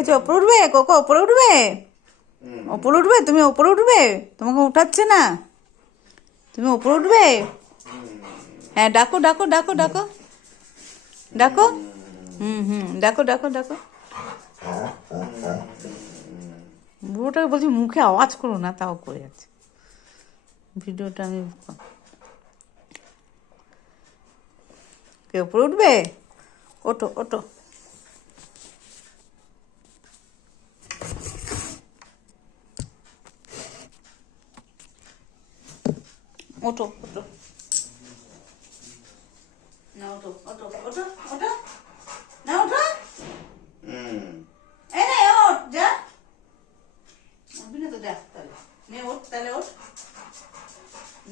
হয়েছে, ওপরে উঠবে? কোকো ওপরে উঠবে? ওপরে উঠবে? তুমি ওপরে উঠবে? তোমাকে উঠাচ্ছে না, তুমি ওপরে উঠবে? হ্যাঁ, ডাকো ডাকো ডাকো ডাকো ডাকো। ডাকো ডাকো ডাকো। বুড়োটাকে বলছি মুখে আওয়াজ করো না, তাও করে যাচ্ছে। ভিডিওটা আমি কে উপরে উঠবে? ওঠো ওঠো। ওঠো ওঠো না, ওঠো ওঠো ওঠো ওঠো না, ওঠো। এই নে ওঠ, যা। উঠবি না তো, যা তাহলে। নে ওঠ, তাহলে ওঠ।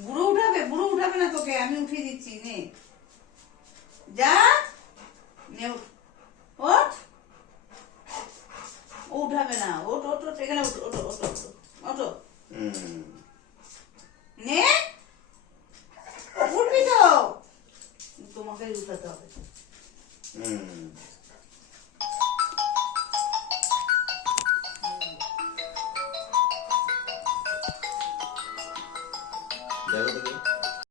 বুড়ো উঠাবে? বুড়ো উঠাবে না তোকে, আমি উঠিয়ে দিচ্ছি, নে যা। নে ওঠ, ওঠ। ও উঠাবে না, ওঠ ওঠ ওঠ, এখানে ওঠ, ওঠো ওঠো ওঠো ওঠো। নে, উঠবি তো? তোমাকে উঠাতে হবে।